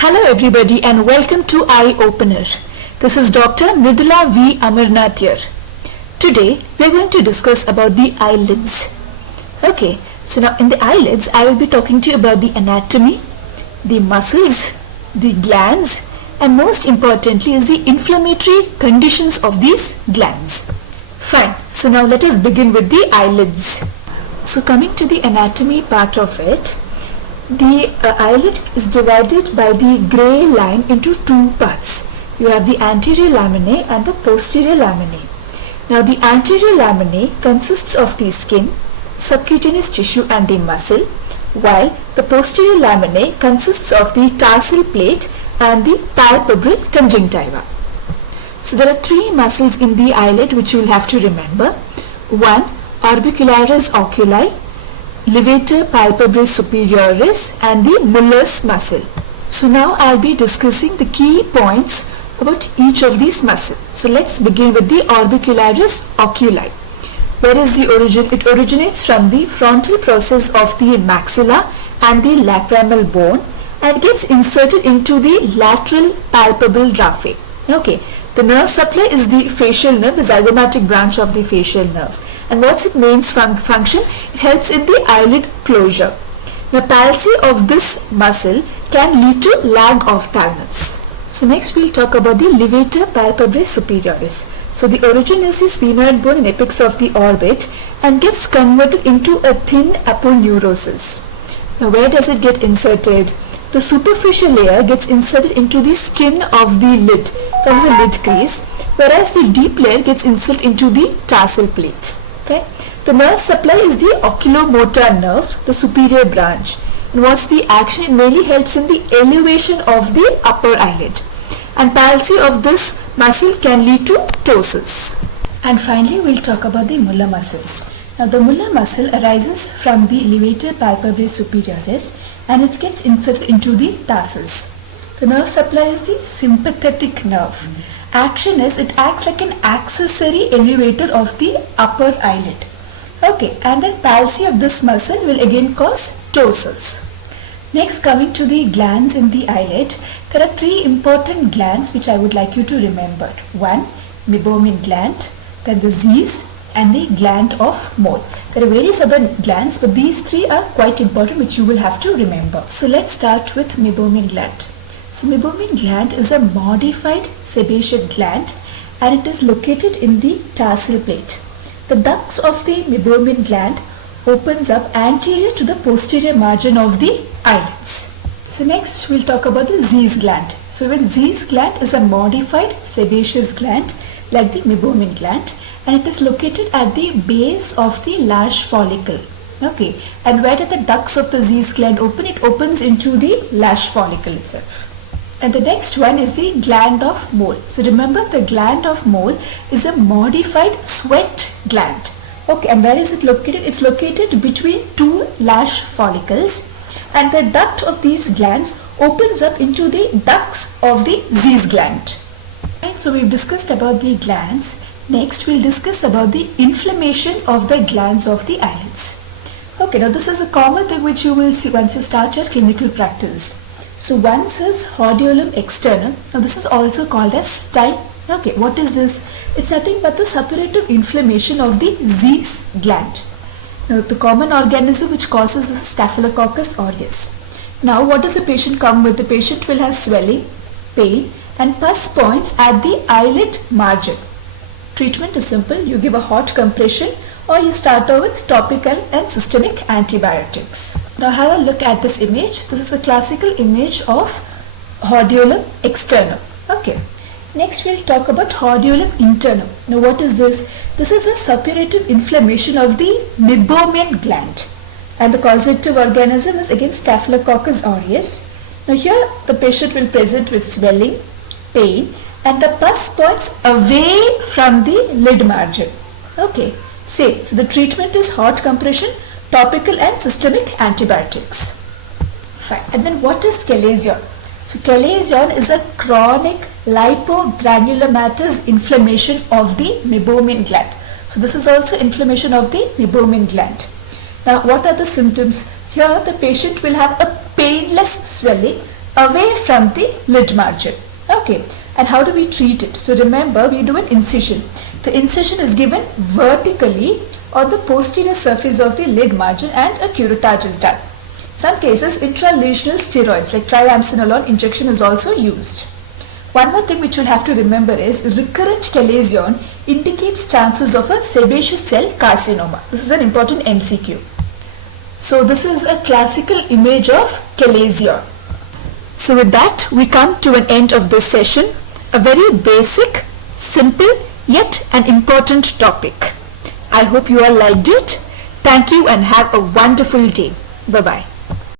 Hello everybody and welcome to Eye Opener. This is Dr. Mridula V. Amarnath here. Today we are going to discuss about the eyelids. Okay, so now in the eyelids I will be talking to you about the anatomy, the muscles, the glands, and most importantly is the inflammatory conditions of these glands. Fine, so now let us begin with the eyelids. So coming to the anatomy part of it, the eyelid is divided by the grey line into two parts. You have the anterior laminae and the posterior laminae. Now the anterior laminae consists of the skin, subcutaneous tissue and the muscle, while the posterior laminae consists of the tarsal plate and the palpebral conjunctiva. So there are three muscles in the eyelid which you will have to remember. One, orbicularis oculi, levator palpebrae superioris, and the Muller's muscle. So now I'll be discussing the key points about each of these muscles. So let's begin with the orbicularis oculi. Where is the origin? It originates from the frontal process of the maxilla and the lacrimal bone and gets inserted into the lateral palpebral raphe. Okay, the nerve supply is the facial nerve, the zygomatic branch of the facial nerve. And what's its main function? It helps in the eyelid closure. Now palsy of this muscle can lead to lag of thalmus. So next we'll talk about the levator palpebrae superioris. So the origin is the sphenoid bone in apex of the orbit and gets converted into a thin aponeurosis. Now where does it get inserted? The superficial layer gets inserted into the skin of the lid, forms a lid crease, whereas the deep layer gets inserted into the tarsal plate. Okay. The nerve supply is the oculomotor nerve, the superior branch. And what's the action? It mainly helps in the elevation of the upper eyelid. And palsy of this muscle can lead to ptosis. And finally, we'll talk about the Muller muscle. Now, the Muller muscle arises from the levator palpebrae superioris and it gets inserted into the tarsus. The nerve supply is the sympathetic nerve. Action is it acts like an accessory elevator of the upper eyelid. Okay, and then palsy of this muscle will again cause ptosis. Next, coming to the glands in the eyelid, there are three important glands which I would like you to remember. One, meibomian gland, then the Zeiss, and the gland of Moll. There are various other glands, but these three are quite important which you will have to remember. So let's start with meibomian gland. So meibomian gland is a modified sebaceous gland and it is located in the tarsal plate. The ducts of the meibomian gland opens up anterior to the posterior margin of the eyelids. So next we'll talk about the Zeiss gland. So the Zeiss gland is a modified sebaceous gland like the meibomian gland and it is located at the base of the lash follicle. Okay, and where do the ducts of the Zeiss gland open? It opens into the lash follicle itself. And the next one is the gland of Moll. So remember the gland of Moll is a modified sweat gland. Okay, and where is it located? It's located between two lash follicles and the duct of these glands opens up into the ducts of the Zeiss gland. Right, so we've discussed about the glands. Next we'll discuss about the inflammation of the glands of the eyelids. Okay, now this is a common thing which you will see once you start your clinical practice. So one is hordeolum externum. Now this is also called as style. Okay, what is this? It's nothing but the suppurative inflammation of the Zeiss gland. Now the common organism which causes this is Staphylococcus aureus. Now what does the patient come with? The patient will have swelling, pain and pus points at the eyelid margin. Treatment is simple. You give a hot compression or you start off with topical and systemic antibiotics. Now have a look at this image. This is a classical image of hordeolum externum. Okay. Next we'll talk about hordeolum internum. Now what is this? This is a suppurative inflammation of the meibomian gland. And the causative organism is again Staphylococcus aureus. Now here the patient will present with swelling, pain and the pus points away from the lid margin. Okay. Same. So the treatment is hot compression, topical and systemic antibiotics. Fine. And then what is chalazion? So chalazion is a chronic lipogranulomatosis inflammation of the meibomian gland. So this is also inflammation of the meibomian gland. Now what are the symptoms? Here the patient will have a painless swelling, away from the lid margin. Okay, and how do we treat it? So remember, we do an incision. The incision is given vertically on the posterior surface of the lid margin and a curettage is done. Some cases intralesional steroids like triamcinolone injection is also used. One more thing which you'll have to remember is recurrent chalazion indicates chances of a sebaceous cell carcinoma. This is an important MCQ. So this is a classical image of chalazion. So with that, we come to an end of this session. A very basic, simple, yet an important topic. I hope you all liked it. Thank you and have a wonderful day. Bye-bye.